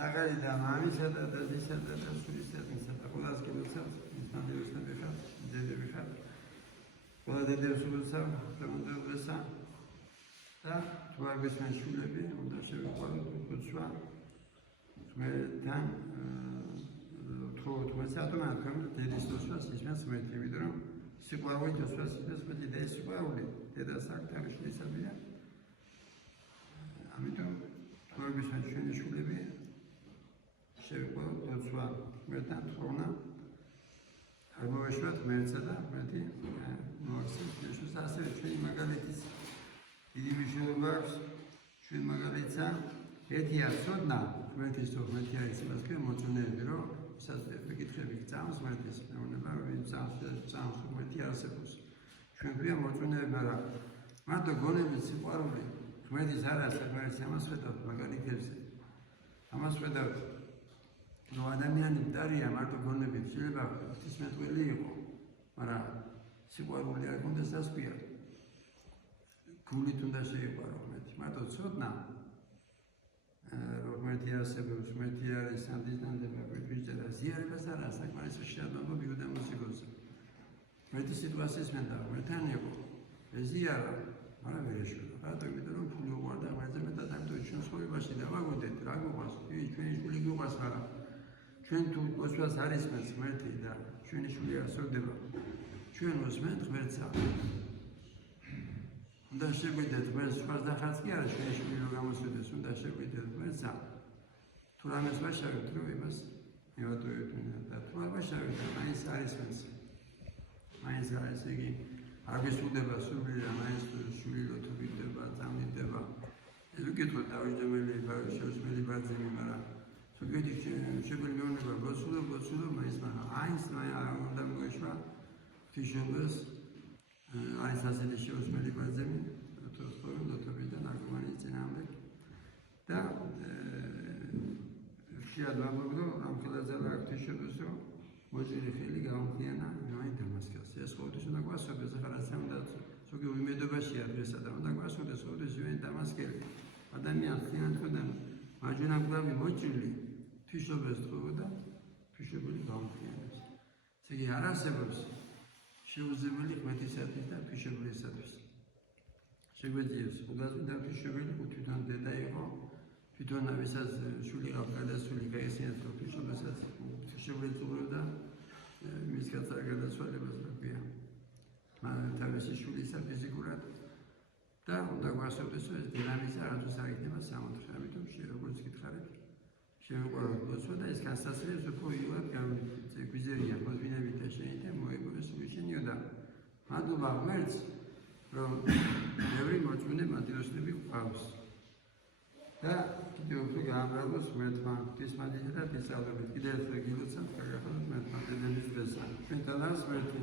დაღალი და მამისა და დადისა და სულისა და ყველას გილოცავ, ნამდვილად ხარ, ძედები ხარ. ყველა დედებს უგულსავ, დამონდობლესა და თუ არ გესმენ შულები, უნდა შევიყვანოთ უცხოა. მერთან თქოს ავტომატურად დედის დოსვას ისმენს მეტი, იმიტომ რომ სიყვარული დოსვას ისმენს მეტი და ეს სიყვარული დედას აქტარი შესაბია. ამიტომ თუ არ გესმენ ჩვენი შულები შევიყვანოთ უცხოა. მერთან თქონა არ მოვეშვათ მერცა და მეტი მოახსენეთ ეს ასე ჩვენი მაგალითის დიდი მნიშვნელობა აქვს ჩვენ მაგალითსა ერთია ცოდნა ღმერთის თო ღმერთი არის იმას კი მოწონები რომ სასწრაფო კითხები გწამს ღმერთის მეუნება რომ წამს ღმერთი არსებობს ჩვენ გვია მოწონები მაგრამ მარტო გონების სიყვარული ღმერთის არ არის ღმერთის ამას ვეტავთ მაგალითებზე ამას ვეტავთ რომ ადამიანი მტარია მარტო გონებით შეიძლება ღვთისმეტყველი იყო მაგრამ სიყვარული არ კონდეს ასკვია გულით უნდა შეიყვარო ღმერთი მარტო ცოდნა ღმერთი არსებობს ღმერთი არის სანდისნანდება გვიჭერა ზიარებას არ არის საკმარისი შეადმობა მიუდა მუსიკოსი ღმერთის სიტყვას ისმენდა ღმერთთან იყო ეზიარა მაგრამ ვერ ეშვება რატო იმიტომ რომ ფული უყვარდა ღმერთზე მეტად ამიტომ ჩვენ ცხოვრებაში დავაგოდეთ რა გვყვარს ჩვენი შვილი გვყვარს მაგრამ ჩვენ თუ მოსვლას არ ისმენს ღმერთი და ჩვენი შვილი არ სურდება ჩვენ მოსმენთ ღმერთსა უნდა შეგვიდეთ ღმერთს სხვას დახარც კი არა ჩვენი შვილი რომ გამოსვიდეს უნდა შეგვიდეთ ღმერთსა თუ რამეს ვაშავებთ რომ იმას მივატოვებთ და თუ არ ვაშავებთ მაინც არ ისმენს მაინც არის იგი არ გესრულდება სურვილი და მაინც შვილი თუ ვიდება წამიდება ეს უკითხოთ დავიჯდომელი შეუსმელი ბაძიმი მაგრამ თუ გედი შეგვიძლია მეუბნება გოცულო მაინც მაგრამ აინც უნდა მოეშვა ფიშობას არის ასეთი შეუსმელი ბაძიმი თუ სწორდობიდან არგუმენტი წინამდე და შეადმობდო ამ ხელაზელა ფიშობას რომ მოწილი ხელი გამხდიანა რაი დამასკას ეს ყოველთვის უნდა გვასწორდეს ახლა რაც უნდა ზოგი უმედობაშია დღესა და უნდა გვასწორდეს ყოველთვის ვინ დამასკელი ადამიანს ხიან თქონდა მაჯუნა გლავი მოჭილი ფიშობას თქო და ფიშობილი გამხდიანებს ესე იგი არ არსებობს შეუძლებელი ღმერთისათვის და ფიშობლისათვის შეგვიძლია უგაზი და ფიშობელი თვითონ დედა იყო თვითონ ვისაც შვილი გავგადასული გაესიათ რომ ფიშობასაც ფიშობელი წურობდა მის გადაცვალებას გქია მაგრამ თავისი შვილისა ფიზიკურად და უნდა გვასწორდეს რომ ეს დინამიკა არასდროს არ იქნება სამოთხე ამიტომ როგორც გითხარით შევიყვაროთ ლოცვა და ეს განსაცდელს უფრო იულად გვიზერია ხოზბინებით და შეიძლება მოიგოს მიშენიო და მადლობა ღმერთს რომ ბევრი მოწმენე მადლოსნები გვყავს და კიდევ უფრო გაამრავლოს ღმერთმა ღვთისმადითა და ღვთისმადიდით კიდევ ერთხელ გილოცავთ გაგახადოთ ღმერთმა დედების დღესა ჩვენთანაც ღმერთი